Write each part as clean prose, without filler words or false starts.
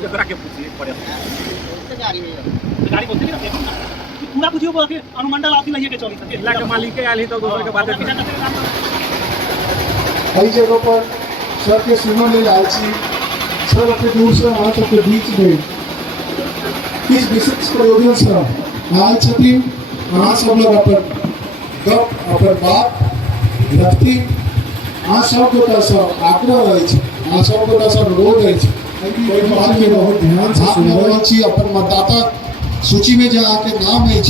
एकरा के पूछिए पड़े गाड़ी बोलते ना पूरा बुझियो के अनुमंडल आती लइए के चली सके जिला के मालिक के आली तो दूसरे के बात कई जगहों पर सर के सुनो ले लाल छी सर अपने दूर से वहाँ तक के बीच में किस विशेष प्रयोजन से लाल छती वहाँ सब लोग अपन गप अपन बात रखती आ सब गोटा सब आग्रह रहे छै आ सब गोटा सब रो रहे छै कोई बात के बहुत ध्यान से सुनबै छी अपन मतदाता सूची में जे आके नाम है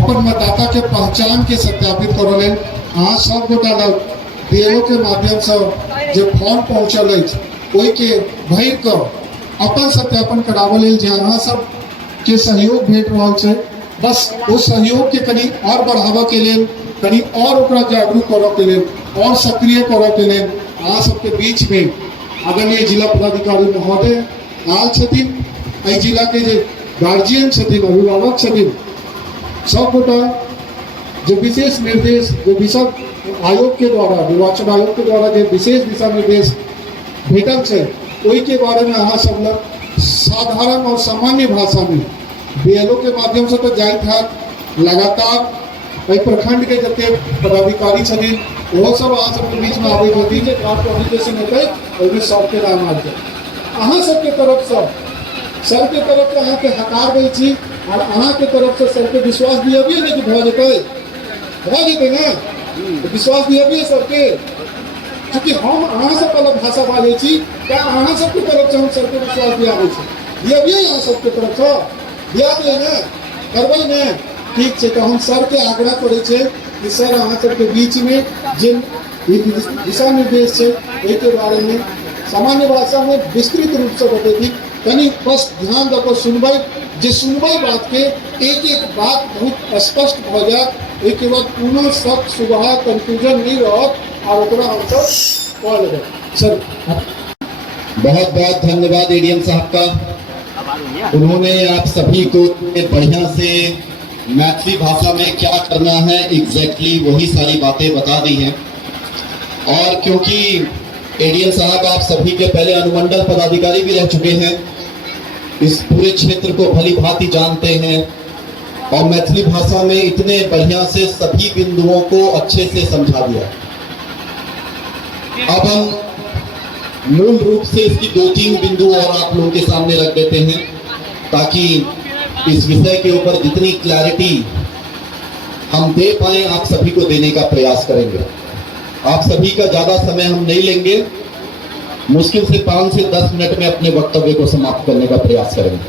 अपन मतदाता के पहचान के सत्यापित करऽ लेल अहाँ सब गोटा लग बीएलओ के माध्यम से जे फॉर्म पहुँचल अछि ओहि के भरि कऽ अपन सत्यापन कराबऽ लेल जे अहाँ सब के सहयोग भेट रहल छै बस उस सहयोग के कनी और बढ़ावा के लेल कनी और ओकरा जागरूक करऽ के लेल और सक्रिय करऽ के लेल अहाँ सबके बीच में आदरणीय जिला पदाधिकारी महोदय आयल छथिन। एहि जिला के जे गार्जियन छथिन अभिभावक छथिन सब गोटा जो विशेष निर्देश जो विषय आयोग के द्वारा निर्वाचन आयोग के द्वारा जो विशेष दिशा निर्देश भेटल छै ओहि के बारे में अहाँ सब लग साधारण और सामान्य भाषा में बीएलओ के माध्यम से तो जाइत है लगातार एहि प्रखंड के जते पदाधिकारी छथिन वो सब अहाँ सबके बीच में आबैत होती जे ड्राफ्ट एप्लीकेशन हेतै ओहिमे सबके नाम आबि जायत अहाँ सबके तरफ से सर के तरफ से अहाँ के हकार दै छी और अहाँ के तरफ से सर के विश्वास दियबिए ने कि भऽ जेतै ना तो विश्वास दियबिए सर के क्योंकि हम अहाँ सब अलग भाषा बाजै छी क्या अहाँ सबके तरफ से हम सर के विश्वास दियाबै छी दियबिए अहाँ सबके तरफ से दिया दिए ना करबै ने ठीक है। तो हम सर के आग्रह करे छे कि सर अहाँ सबके बीच में जिन दिशा निर्देश है के बारे में सामान्य भाषा में विस्तृत रूप से बतेती कनी बस ध्यान दऽ कऽ सुनबै जे सुनबै बात के एक एक बात बहुत स्पष्ट भ जायत एहिके बाद कोनो शक सुबह कंफ्यूजन नहीं रहत और ओकरा हम सब कह लेबै। सर बहुत बहुत धन्यवाद एडीएम साहब का, उन्होंने आप सभी को बढ़िया से मैथिली भाषा में क्या करना है एग्जैक्टली वही सारी बातें बता दी हैं। और क्योंकि एडीएम साहब आप सभी के पहले अनुमंडल पदाधिकारी भी रह चुके हैं, इस पूरे क्षेत्र को भली भांति जानते हैं और मैथिली भाषा में इतने बढ़िया से सभी बिंदुओं को अच्छे से समझा दिया। अब हम मूल रूप से इसकी 2-3 बिंदु और आप लोगों के सामने रख देते हैं ताकि इस विषय के ऊपर जितनी क्लैरिटी हम दे पाए आप सभी को देने का प्रयास करेंगे। आप सभी का ज्यादा समय हम नहीं लेंगे, मुश्किल से 5 से 10 मिनट में अपने वक्तव्य को समाप्त करने का प्रयास करेंगे।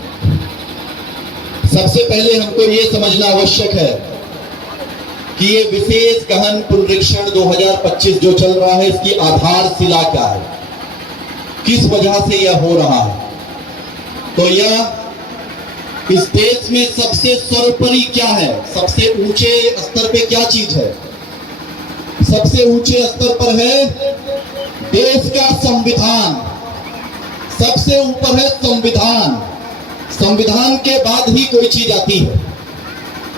सबसे पहले हमको ये समझना आवश्यक है कि ये विशेष गहन पुनरीक्षण 2025 जो चल रहा है इसकी आधारशिला क्या है, किस वजह से यह हो रहा है। तो यह इस देश में सबसे सर्वोपरि क्या है, सबसे ऊंचे स्तर पे क्या चीज है। सबसे ऊंचे स्तर पर है देश का संविधान, सबसे ऊपर है संविधान, संविधान के बाद ही कोई चीज आती है।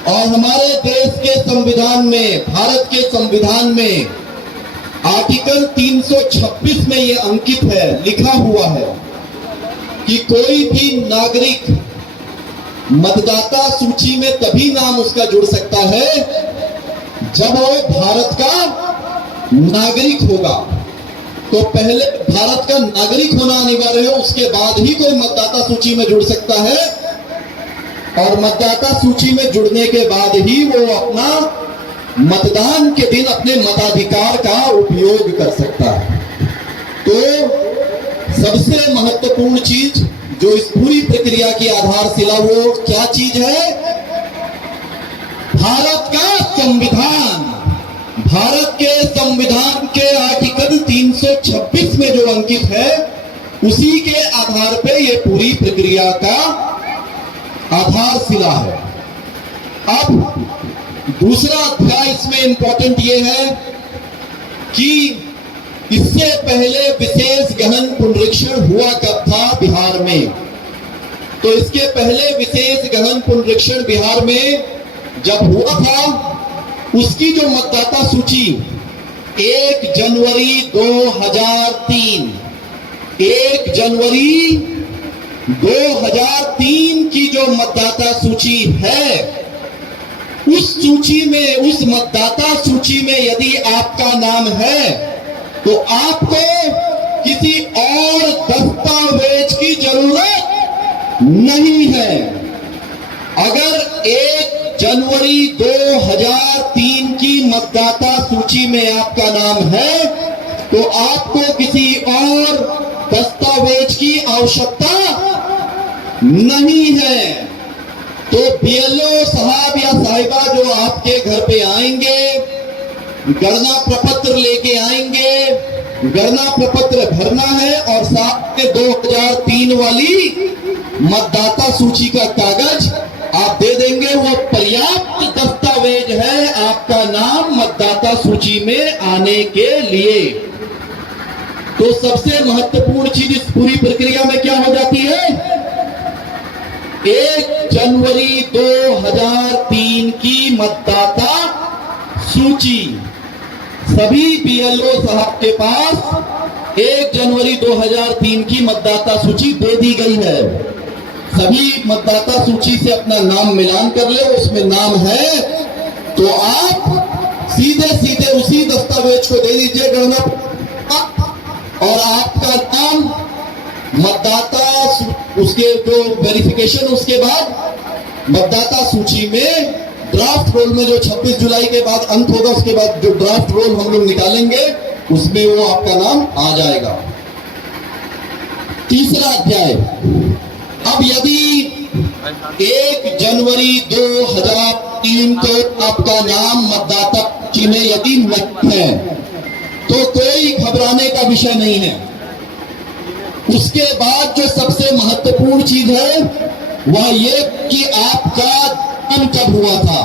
और हमारे देश के संविधान में, भारत के संविधान में आर्टिकल 326 में यह अंकित है, लिखा हुआ है कि कोई भी नागरिक मतदाता सूची में तभी नाम उसका जुड़ सकता है जब वो भारत का नागरिक होगा। तो पहले भारत का नागरिक होना अनिवार्य है, उसके बाद ही कोई मतदाता सूची में जुड़ सकता है और मतदाता सूची में जुड़ने के बाद ही वो अपना मतदान के दिन अपने मताधिकार का उपयोग कर सकता है। तो सबसे महत्वपूर्ण चीज जो इस पूरी प्रक्रिया की आधारशिला वो क्या चीज है, भारत का संविधान। भारत के संविधान के आर्टिकल 326 में जो अंकित है उसी के आधार पे ये पूरी प्रक्रिया का आधारशिला है। अब दूसरा अध्याय इसमें इंपॉर्टेंट ये है कि इससे पहले विशेष गहन पुनरीक्षण हुआ कब था बिहार में। तो इसके पहले विशेष गहन पुनरीक्षण बिहार में जब हुआ था उसकी जो मतदाता सूची 1 जनवरी 2003 1 जनवरी 2003 की जो मतदाता सूची है, उस सूची में, उस मतदाता सूची में यदि आपका नाम है तो आपको किसी और दस्तावेज की जरूरत नहीं है। अगर 1 जनवरी 2003 की मतदाता सूची में आपका नाम है तो आपको किसी और दस्तावेज की आवश्यकता नहीं है। तो बीएलओ साहब या साहिबा जो आपके घर पे आएंगे, गणना प्रपत्र लेके आएंगे, गणना प्रपत्र भरना है और साथ में 2003 वाली मतदाता सूची का कागज आप दे देंगे। वो पर्याप्त दस्तावेज है आपका नाम मतदाता सूची में आने के लिए। तो सबसे महत्वपूर्ण चीज इस पूरी प्रक्रिया में क्या हो जाती है? 1 जनवरी 2003 की मतदाता सूची सभी बीएलओ साहब के पास 1 जनवरी 2003 की मतदाता सूची दे दी गई है। सभी मतदाता सूची से अपना नाम मिलान कर ले, उसमें नाम है तो आप सीधे सीधे उसी दस्तावेज को दे दीजिए गणना, और आपका नाम मतदाता उसके जो वेरिफिकेशन, उसके बाद मतदाता सूची में ड्राफ्ट रोल में जो 26 जुलाई के बाद अंत होगा, उसके बाद जो ड्राफ्ट रोल हम लोग निकालेंगे उसमें वो आपका नाम आ जाएगा। तीसरा अध्याय, अब यदि 1 जनवरी 2003 को आपका नाम मतदाता सूची में यदि नहीं है तो कोई घबराने का विषय नहीं है। उसके बाद जो सबसे महत्वपूर्ण चीज है वह ये कि आपका जन्म कब हुआ था,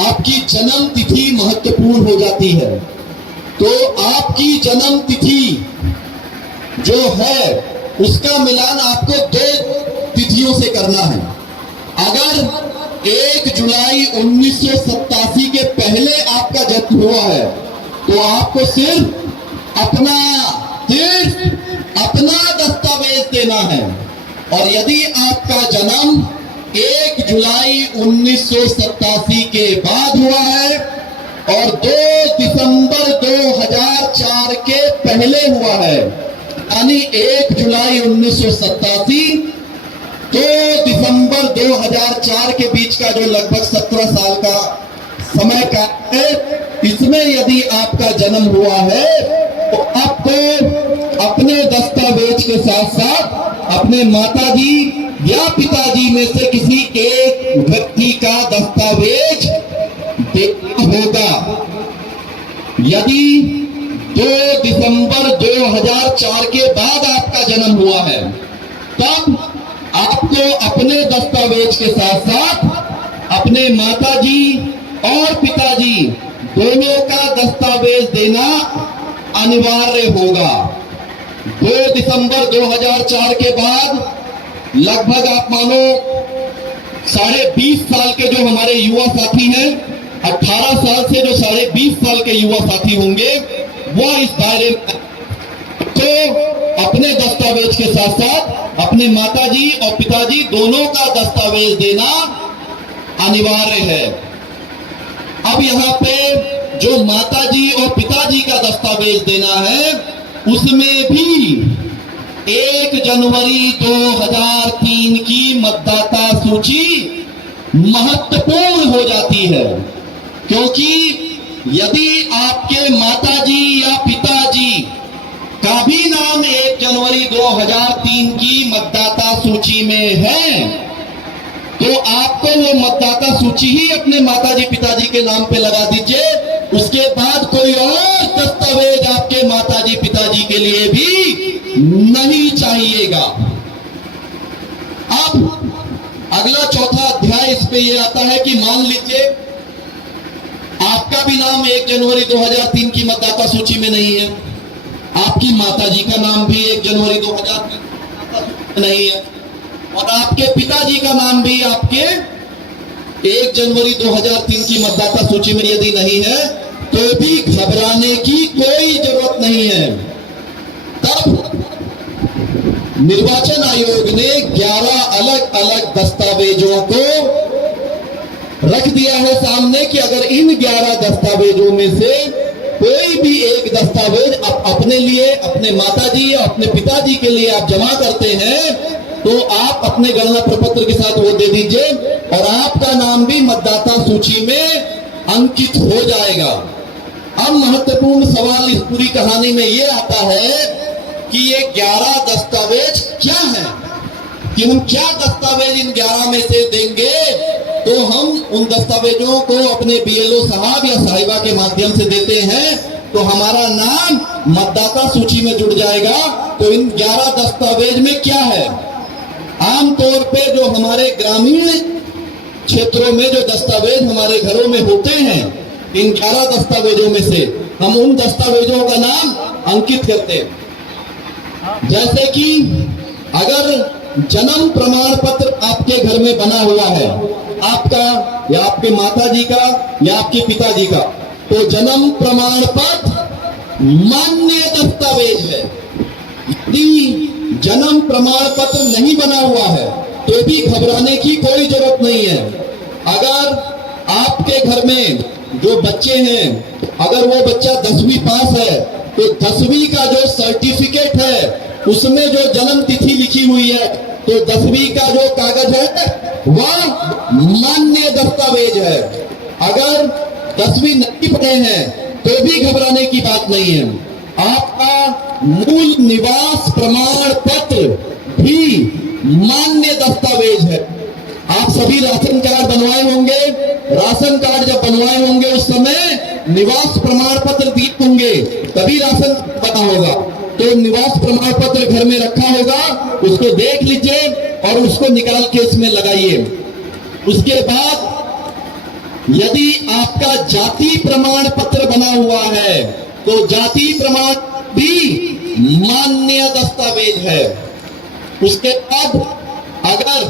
आपकी जन्म तिथि महत्वपूर्ण हो जाती है। तो आपकी जन्म तिथि जो है उसका मिलान आपको 2 तिथियों से करना है। अगर 1 जुलाई 1987 के पहले आपका जन्म हुआ है तो आपको सिर्फ अपना दस्तावेज देना है। और यदि आपका जन्म 1 जुलाई 1987 के बाद हुआ है और 2 दिसंबर 2004 के पहले हुआ है, यानी 1 जुलाई 1987 2 दिसंबर 2004 के बीच का जो लगभग 17 साल का समय का है, इसमें यदि आपका जन्म हुआ है तो आपको अपने दस्तावेज के साथ साथ अपने माताजी या पिताजी में से किसी एक व्यक्ति का दस्तावेज देना होगा। यदि 2 दिसंबर 2004 के बाद आपका जन्म हुआ है तब आपको अपने दस्तावेज के साथ साथ अपने माताजी और पिताजी दोनों का दस्तावेज देना अनिवार्य होगा। 2 दिसंबर 2004 के बाद लगभग आप मानो 20.5 साल के जो हमारे युवा साथी हैं, 18 साल से जो 20.5 साल के युवा साथी होंगे वह इस दायरे में, तो अपने दस्तावेज के साथ साथ अपने माताजी और पिताजी दोनों का दस्तावेज देना अनिवार्य है। अब यहाँ पे जो माताजी और पिताजी का दस्तावेज देना है उसमें भी 1 जनवरी 2003 की मतदाता सूची महत्वपूर्ण हो जाती है, क्योंकि यदि आपके माताजी या पिताजी का भी नाम 1 जनवरी 2003 की मतदाता सूची में है तो आपको वो मतदाता सूची ही अपने माताजी पिताजी के नाम पे लगा दीजिए। उसके बाद कोई और दस्तावेज आपके माताजी पिताजी के लिए भी नहीं चाहिएगा। अब अगला चौथा अध्याय इस पे ये आता है कि मान लीजिए आपका भी नाम 1 जनवरी 2003 की मतदाता सूची में नहीं है, आपकी माताजी का नाम भी 1 जनवरी 2003 नहीं है और आपके पिताजी का नाम भी आपके 1 जनवरी 2003 की मतदाता सूची में यदि नहीं है तो भी घबराने की कोई जरूरत नहीं है। तब निर्वाचन आयोग ने 11 अलग अलग दस्तावेजों को रख दिया है सामने कि अगर इन 11 दस्तावेजों में से कोई भी एक दस्तावेज आप अपने लिए, अपने माताजी या अपने पिताजी के लिए आप जमा करते हैं तो आप अपने गणना प्रपत्र के साथ वो दे दीजिए और आपका नाम भी मतदाता सूची में अंकित हो जाएगा। अब महत्वपूर्ण सवाल इस पूरी कहानी में ये आता है कि ये 11 दस्तावेज क्या है, कि हम क्या दस्तावेज इन 11 में से देंगे तो हम उन दस्तावेजों को अपने बीएलओ साहब या साहिबा के माध्यम से देते हैं तो हमारा नाम मतदाता सूची में जुड़ जाएगा। तो इन 11 दस्तावेज में क्या है? आमतौर पे जो हमारे ग्रामीण क्षेत्रों में जो दस्तावेज हमारे घरों में होते हैं, इन 11 दस्तावेजों में से हम उन दस्तावेजों का नाम अंकित करते हैं। जैसे कि अगर जन्म प्रमाण पत्र आपके घर में बना हुआ है, आपका या आपके माताजी का या आपके पिताजी का, तो जन्म प्रमाण पत्र मान्य दस्तावेज है। यदि जन्म प्रमाण पत्र नहीं बना हुआ है तो भी घबराने की कोई जरूरत नहीं है। अगर आपके घर में जो बच्चे हैं, अगर वो बच्चा 10वीं पास है तो 10वीं का जो सर्टिफिकेट है उसमें जो जन्म तिथि लिखी हुई है तो 10वीं का जो कागज है वह मान्य दस्तावेज है। अगर 10वीं नहीं पढ़े हैं तो भी घबराने की बात नहीं है। आपका मूल निवास प्रमाण पत्र भी मान्य दस्तावेज है। आप सभी राशन कार्ड बनवाए होंगे, राशन कार्ड जब बनवाए होंगे उस समय निवास प्रमाण पत्र दिए होंगे तभी राशन बना होगा। तो निवास प्रमाण पत्र घर में रखा होगा, उसको देख लीजिए और उसको निकाल के इसमें लगाइए। उसके बाद यदि आपका जाति प्रमाण पत्र बना हुआ है तो जाति प्रमाण भी मान्य दस्तावेज है। उसके बाद अगर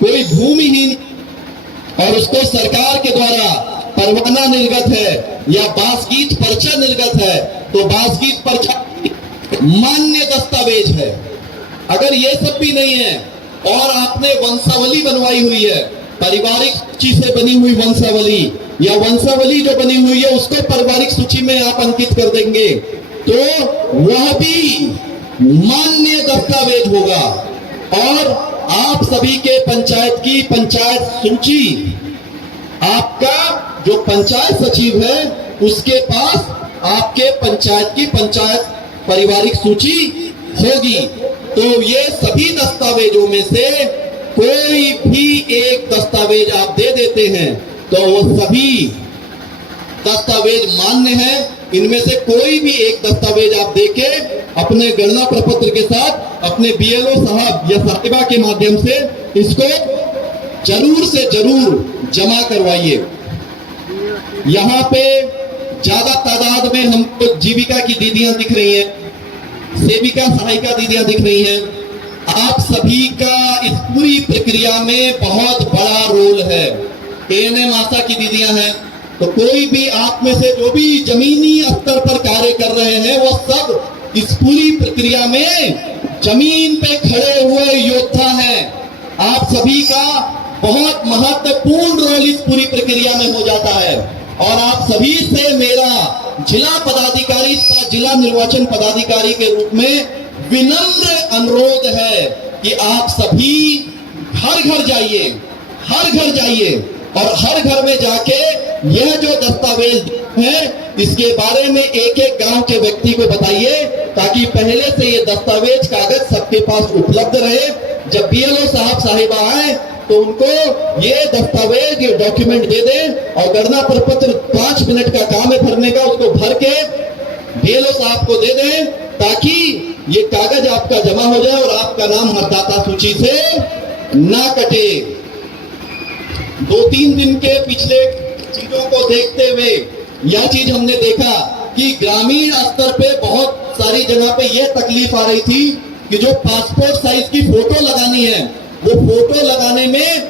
कोई भूमिहीन और उसको सरकार के द्वारा परवाना निर्गत है या बासगीत पर्चा निर्गत है तो बासगीत पर्चा मान्य दस्तावेज है। अगर ये सब भी नहीं है और आपने वंशावली बनवाई हुई है, पारिवारिक सूची से बनी हुई वंशावली या वंशावली जो बनी हुई है उसको पारिवारिक सूची में आप अंकित कर देंगे तो वह भी मान्य दस्तावेज होगा। और आप सभी के पंचायत की पंचायत सूची, आपका जो पंचायत सचिव है उसके पास आपके पंचायत की पंचायत पारिवारिक सूची होगी। तो ये सभी दस्तावेजों में से कोई भी एक दस्तावेज आप दे देते हैं तो वो सभी दस्तावेज मान्य है। इनमें से कोई भी एक दस्तावेज आप देके अपने गणना प्रपत्र के साथ अपने बीएलओ साहब या साहिबा के माध्यम से इसको जरूर से जरूर जमा करवाइए। यहाँ पे ज्यादा तादाद में हमको जीविका की दीदियां दिख रही हैं, सेविका सहायिका दीदियां दिख रही हैं। आप सभी का इस पूरी प्रक्रिया में बहुत बड़ा रोल है। एएनएम आशा की दीदियां हैं, तो कोई भी आप में से जो भी जमीनी स्तर पर कार्य कर रहे हैं वो सब इस पूरी प्रक्रिया में जमीन पे खड़े हुए योद्धा हैं। आप सभी का बहुत महत्वपूर्ण रोल इस पूरी प्रक्रिया में हो जाता है और आप सभी से मेरा जिला पदाधिकारी तथा जिला निर्वाचन पदाधिकारी के रूप में विनम्र अनुरोध है कि आप सभी हर घर जाइए, हर घर जाइए और हर घर में जाके यह जो दस्तावेज है इसके बारे में एक एक गांव के व्यक्ति को बताइए ताकि पहले से ये दस्तावेज कागज सबके पास उपलब्ध रहे। जब बीएलओ साहब साहिबा आए तो उनको ये दस्तावेज, ये डॉक्यूमेंट दे दें और गणना प्रपत्र 5 मिनट का काम है भरने का, उसको भर के बीएलओ साहब को दे दें ताकि ये कागज आपका जमा हो जाए और आपका नाम मतदाता सूची से ना कटे। 2-3 दिन के पिछले चीजों को देखते हुए यह चीज हमने देखा कि ग्रामीण स्तर पे बहुत सारी जगह पे यह तकलीफ आ रही थी कि जो पासपोर्ट साइज की फोटो लगानी है वो फोटो लगाने में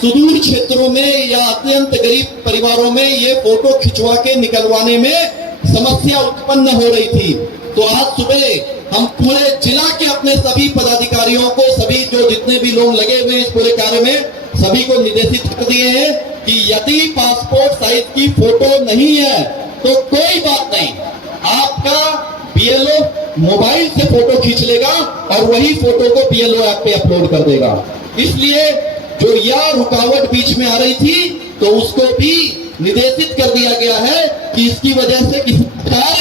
सुदूर क्षेत्रों में या अत्यंत गरीब परिवारों में ये फोटो खिंचवा के निकलवाने में समस्या उत्पन्न हो रही थी। तो आज सुबह हम पूरे जिला के अपने सभी पदाधिकारियों को, सभी जो जितने भी लोग लगे हुए हैं इस पूरे कार्य में, सभी को निर्देशित कर दिए हैं कि यदि पासपोर्ट साइज की फोटो नहीं है तो कोई बात नहीं, आपका बीएलओ मोबाइल से फोटो खींच लेगा और वही फोटो को बीएलओ ऐप पे अपलोड कर देगा। इसलिए जो यह रुकावट बीच में आ रही थी तो उसको भी निर्देशित कर दिया गया है कि इसकी वजह से किसी प्रकार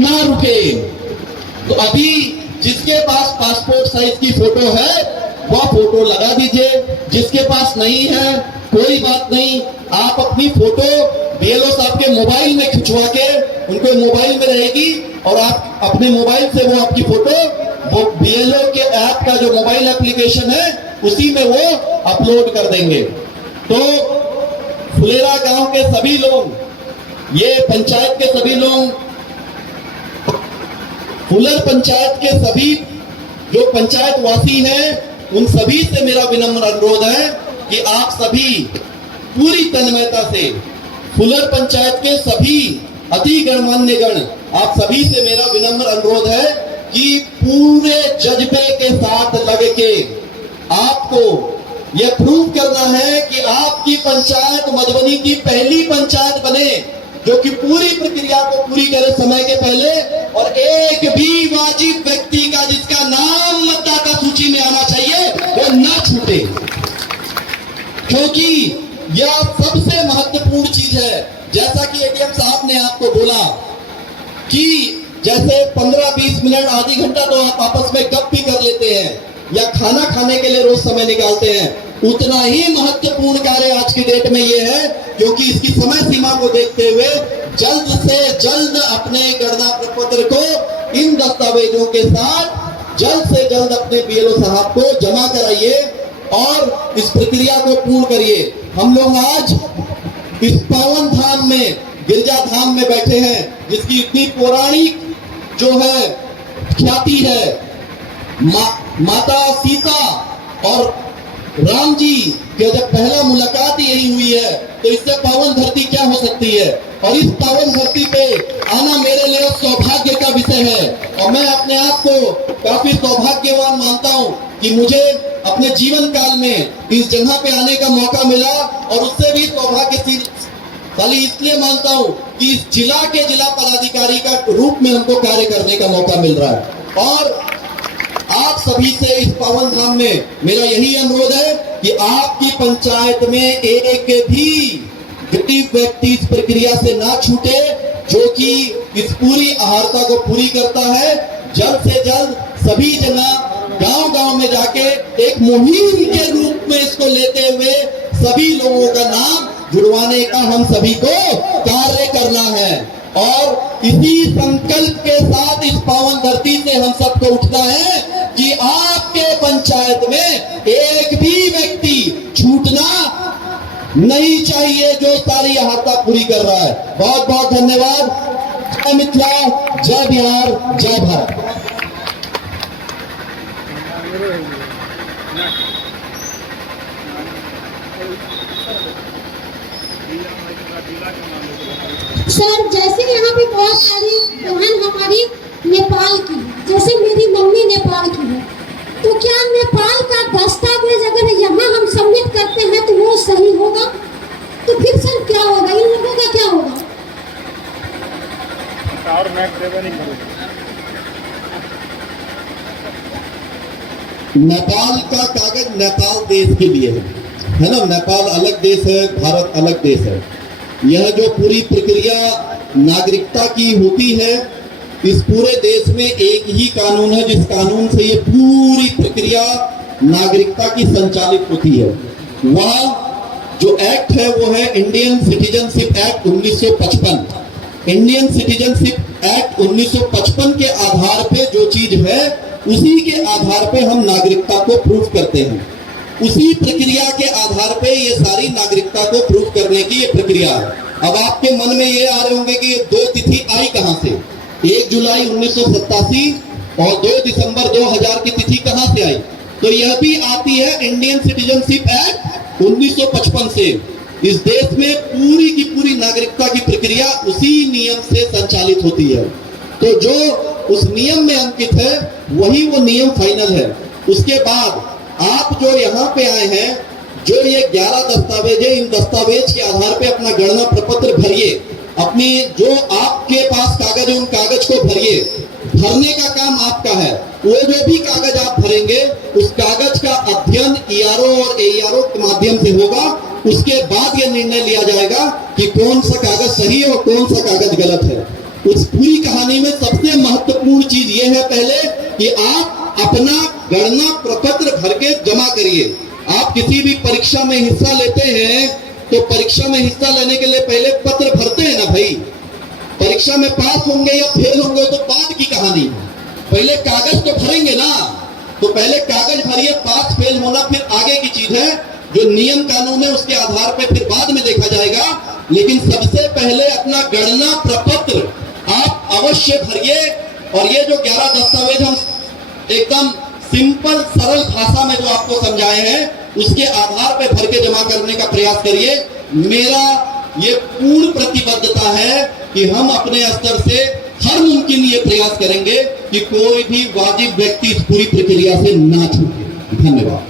ना रुके। तो अभी जिसके पास पासपोर्ट साइज की फोटो है वह फोटो लगा दीजिए, जिसके पास नहीं है कोई बात नहीं, आप अपनी फोटो बीएलओ साहब के मोबाइल में खिंचवा के, उनको मोबाइल में रहेगी और आप अपने मोबाइल से वो आपकी फोटो वो बीएलओ के ऐप का जो मोबाइल एप्लीकेशन है उसी में वो अपलोड कर देंगे। तो फुलेरा गांव के सभी लोग, ये पंचायत के सभी लोग, फुलर पंचायत के सभी जो पंचायत वासी हैं, उन सभी से मेरा विनम्र अनुरोध है कि आप सभी पूरी तन्मयता से, फुलर पंचायत के सभी अति गणमान्य गण, आप सभी से मेरा विनम्र अनुरोध है कि पूरे जज्बे के साथ लग के आपको यह प्रूव करना है कि आपकी पंचायत मधुबनी की पहली पंचायत बने जो कि पूरी प्रक्रिया को पूरी करे समय के पहले, और एक भी वाजिब व्यक्ति का जिसका नाम मतदाता सूची में आना चाहिए वो ना छूटे, क्योंकि यह सबसे महत्वपूर्ण चीज है। जैसा कि एडीएम साहब ने आपको बोला कि जैसे 15-20 मिनट आधी घंटा तो आप आपस में गप भी कर लेते हैं या खाना खाने के लिए रोज समय निकालते हैं, उतना ही महत्वपूर्ण कार्य आज की डेट में ये है, क्योंकि इसकी समय सीमा को देखते हुए जल्द से जल्द अपने गणना प्रपत्र को इन दस्तावेजों के साथ जल्द से जल्द अपने बीएलओ साहब को जमा कराइए और इस प्रक्रिया को पूर्ण करिए। हम लोग आज इस पावन धाम में, गिरजा धाम में बैठे हैं, जिसकी इतनी पौराणिक जो है ख्याति है। माता सीता और राम जी की जब पहला मुलाकात यही हुई है, तो इससे पावन धरती क्या हो सकती है। और इस पावन धरती पे आना मेरे लिए सौभाग्य का विषय है, और मैं अपने आप को काफी सौभाग्यवान मानता हूँ कि मुझे अपने जीवन काल में इस जगह पे आने का मौका मिला, और उससे भी सौभाग्यशाली इसलिए मानता हूँ कि इस जिला के जिला पदाधिकारी का रूप में हमको कार्य करने का मौका मिल रहा है। और आप सभी से इस पावन धाम में मेरा यही अनुरोध है कि आपकी पंचायत में एक भी गरीब व्यक्ति इस प्रक्रिया से ना छूटे, जो कि इस पूरी आहारता को पूरी करता है। जल्द से जल्द सभी जगह गांव-गांव में जाके एक मुहिम के रूप में इसको लेते हुए सभी लोगों का नाम जुड़वाने का हम सभी को कार्य करना है, और इसी संकल्प के साथ इस पावन धरती से हम सबको उठना है कि आपके पंचायत में एक भी व्यक्ति छूटना नहीं चाहिए जो सारी आहारता पूरी कर रहा है। बहुत बहुत धन्यवाद। जय मिथिला, जय बिहार, जय भारत। सर, जैसे यहाँ पे बहुत सारी बहन हमारी नेपाल की, जैसे मेरी मम्मी नेपाल की है, तो क्या नेपाल का दस्तावेज अगर यहाँ हम सबमिट करते हैं तो वो सही होगा? तो फिर सर क्या होगा, इन लोगों का क्या होगा? और मैं नहीं करूँगा। नेपाल का कागज नेपाल देश के लिए है ना। नेपाल अलग देश है, भारत अलग देश है। यह जो पूरी प्रक्रिया नागरिकता की होती है, इस पूरे देश में एक ही कानून है जिस कानून से ये पूरी प्रक्रिया नागरिकता की संचालित होती है। वह जो एक्ट है वो है Indian citizenship act 1955। Indian citizenship act 1955 के आधार पे जो चीज है उसी के आधार पे हम नागरिकता को प्रूव करते हैं। उसी प्रक्रिया के आधार पे ये सारी नागरिकता को प्रूव करने की ये प्रक्रिया है। अब आपके मन में ये आ रहे होंगे कि ये दो तिथि आई कहां से, 1 जुलाई 1987 और 2 दिसंबर 2000 की तिथि कहां से आई। तो यह भी आती है इंडियन सिटीजनशिप एक्ट 1955 से। इस देश में पूरी की पूरी नागरिकता की प्रक्रिया उसी नियम से संचालित होती है। तो जो उस नियम में अंकित है वही वो नियम फाइनल है। उसके बाद आप जो यहाँ पे आए हैं, जो ये 11 दस्तावेज है, इन दस्तावेज के आधार पे अपना गणना प्रपत्र भरिए। अपनी जो आपके पास कागज है उन कागज को भरिए। भरने का काम आपका है। वो जो भी कागज आप भरेंगे उस कागज का अध्ययन ईआरओ और एईआरओ के माध्यम से होगा। उसके बाद यह निर्णय लिया जाएगा कि कौन सा कागज सही है और कौन सा कागज गलत है। उस पूरी कहानी में सबसे महत्वपूर्ण चीज यह है पहले कि आप अपना गणना प्रपत्र भर के जमा करिए। आप किसी भी परीक्षा में हिस्सा लेते हैं तो परीक्षा में हिस्सा लेने के लिए पहले पत्र भरते हैं ना भाई। परीक्षा में पास होंगे या फेल होंगे तो बाद की कहानी है, पहले कागज तो भरेंगे ना। तो पहले कागज भरिए, पास फेल होना फिर आगे की चीज है। जो नियम कानून है उसके आधार पर फिर बाद में देखा जाएगा। लेकिन सबसे पहले अपना गणना प्रपत्र आप अवश्य भरिए। और ये जो 11 दस्तावेज हम एकदम सिंपल सरल भाषा में जो आपको समझाए हैं उसके आधार पर भर के जमा करने का प्रयास करिए। मेरा ये पूर्ण प्रतिबद्धता है कि हम अपने स्तर से हर मुमकिन ये प्रयास करेंगे कि कोई भी वाजिब व्यक्ति इस पूरी प्रक्रिया से ना छूटे। धन्यवाद।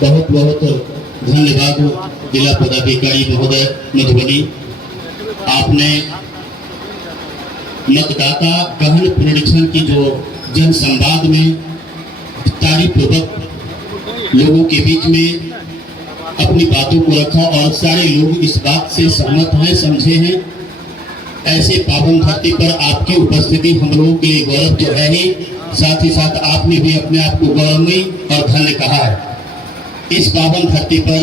बहुत बहुत धन्यवाद जिला पदाधिकारी महोदय मधुबनी। आपने मतदाता गहन पुनरीक्षण की जो जन संवाद में तारीफपूर्वक लोगों के बीच में अपनी बातों को रखा और सारे लोग इस बात से सहमत हैं, समझे हैं। ऐसे पावन धरती पर आपकी उपस्थिति हम लोगों के लिए गौरव तो है ही, साथ ही साथ आपने भी अपने आप को गौरवमयी और धन्य कहा है। इस पावन धरती पर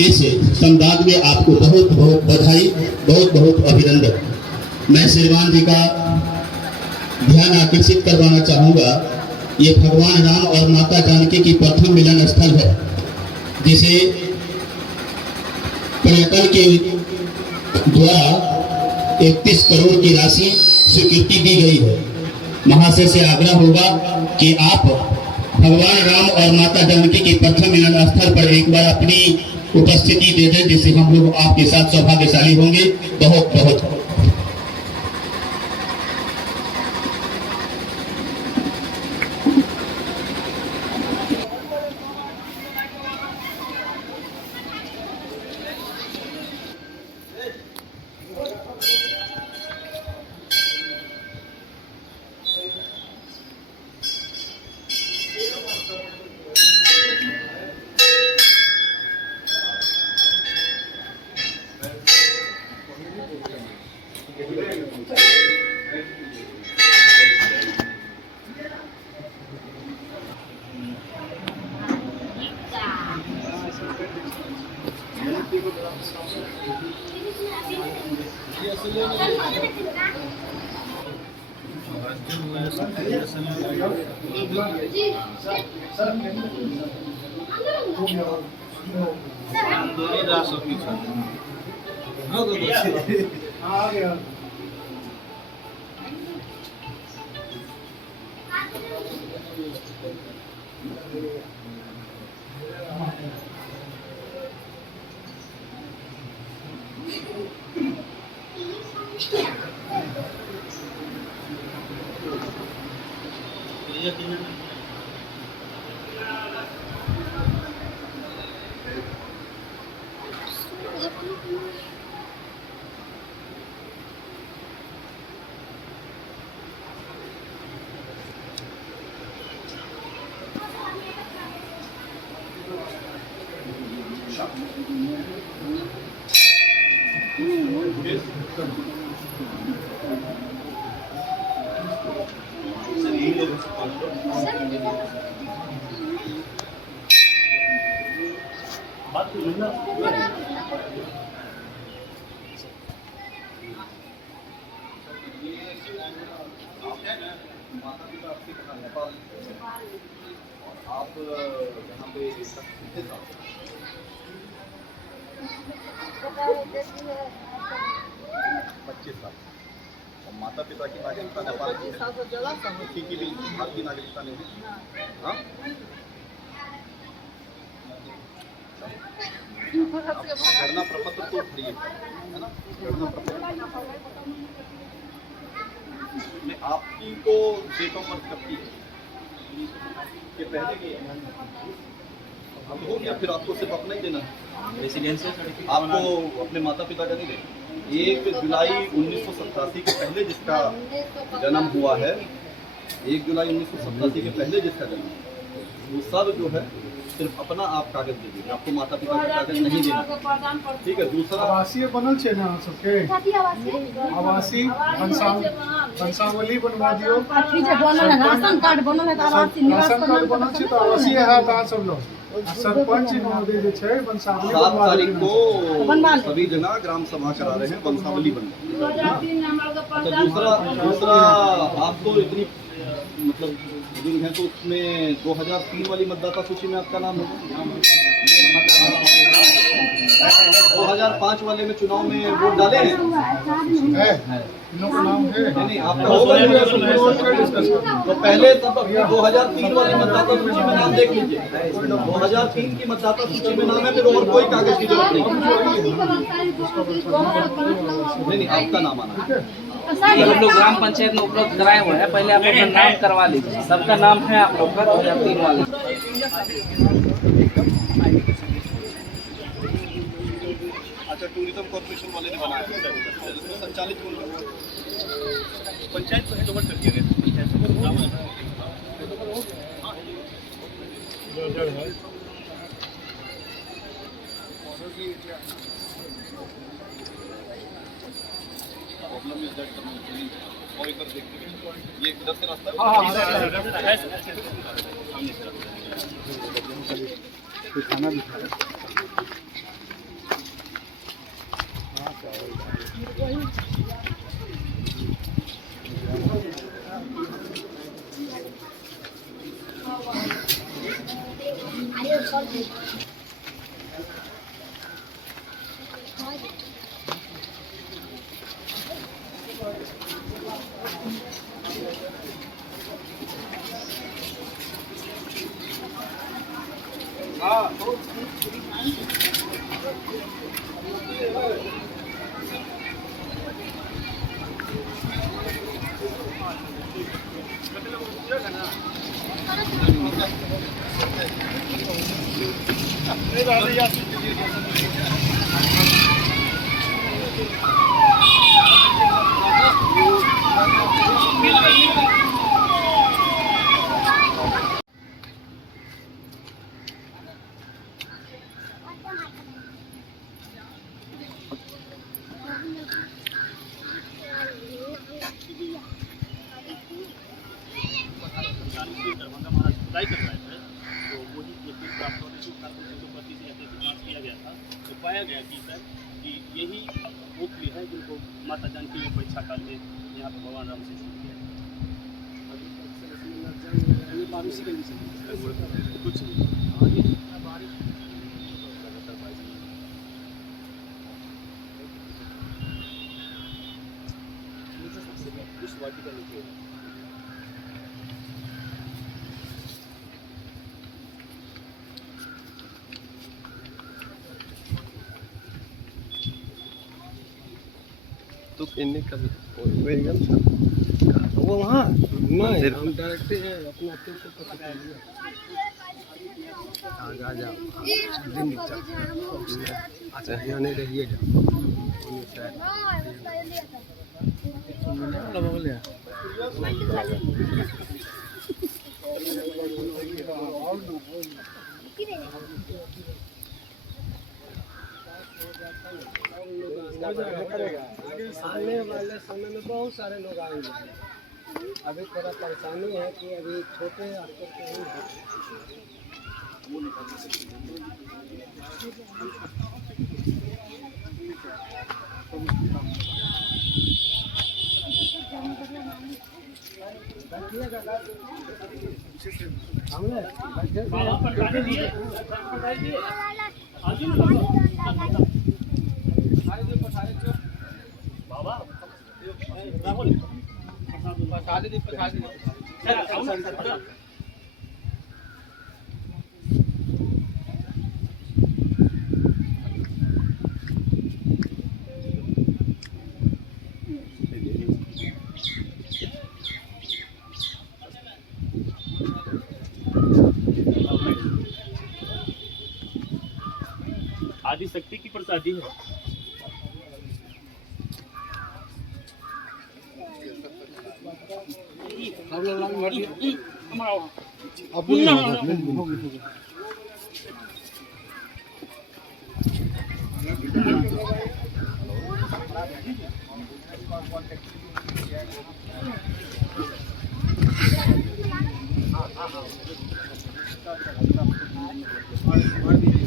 इस संवाद में आपको बहुत बहुत बधाई, बहुत बहुत अभिनंदन। मैं श्रीमान जी का ध्यान आकर्षित करवाना चाहूँगा। ये भगवान राम और माता जानकी की प्रथम मिलन स्थल है, जिसे पर्यटन के द्वारा 31 करोड़ की राशि स्वीकृति दी गई है। महाशय से आग्रह होगा कि आप भगवान राम और माता जानकी की प्रथम मिलन स्थल पर एक बार अपनी उपस्थिति दे दें, जिससे हम लोग आपके साथ सौभाग्यशाली होंगे। बहुत बहुत माता पिता की नागरिकता नेपाल की भी भारतीय नागरिकता नहीं है। हाँ गणना प्रपत्र तो भरिए, है ना? गणना प्रपत्र में आपकी तो डेट ऑफ बर्थ कब की है? के पहले की है? अब हो गया, फिर आपको सिर्फ अपना ही देना है। रेसिडेंशियल सर्टिफिकेट आपको अपने माता पिता का नहीं देना। 1 जुलाई 1987 के पहले जिसका जन्म हुआ है, 1 जुलाई 1987 के पहले जिसका जन्म हुआ है, वो सब जो है सिर्फ अपना आप कागज दे दीजिए, आपको माता पिता का कागज नहीं देना। ठीक है। दूसरा आवासीय बनल छे ना अहाँ सबके, आवासीय वंशावली बनवा दियो। राशन कार्ड बनल है त आवासीय निवास राशन कार्ड बनल छे तो आवासीय है अहाँ सब लोग। सरपंच महोदय जे छे वंशावली 7 बनवा तारीख देते को सभी जगह ग्राम सभा करा रहे हैं, वंशावली बन। अच्छा, दूसरा आप तो इतनी मतलब बुजुर्ग हैं, तो उसमें 2003 वाली मतदाता सूची में आपका नाम है? 2005 वाले में चुनाव में वोट डाले हैं? है इन लोग का नाम है। नहीं, आपका होगा। तो पहले तब 2003 वाली मतदाता सूची में नाम देख लीजिए। 2003 की मतदाता सूची में नाम है, फिर और कोई कागज की जरूरत नहीं, आपका नाम आना। ये हम लोग ग्राम पंचायत में उपलब्ध कराए हुए हैं, पहले आप अपना नाम करवा लीजिए। सबका नाम है आप लोग का 2003 वाले। अच्छा, टूरिज्म कॉर्पोरेशन वाले ने बनाया है, इसमें संचालित कौन है? पंचायत को हैंडओवर कर दिया गया। प्रॉब्लम इज दैट और इधर देखते हैं, ये इधर से रास्ता है। खाना भी दरभंगा महाराज खुदाई करवाए थे, तो वही जो प्राप्त किया गया था, तो पाया गया कि सर कि यही वो भी है जिनको माता जानकी ने परीक्षा काल में यहाँ पर भगवान राम से शुरू किया कुछ उस वाटिका नीचे तो इन्हें कभी वो वहाँ नहीं हम डायरेक्ट हैं अपना को पता आ जाओ अच्छा यहाँ नहीं रहिए आने वाले समय में बहुत सारे लोग आएंगे। अभी थोड़ा परेशानी है कि अभी छोटे स्तर के ही हैं। राहुल प्रसाद शक्ति की प्रसादी है। हाँ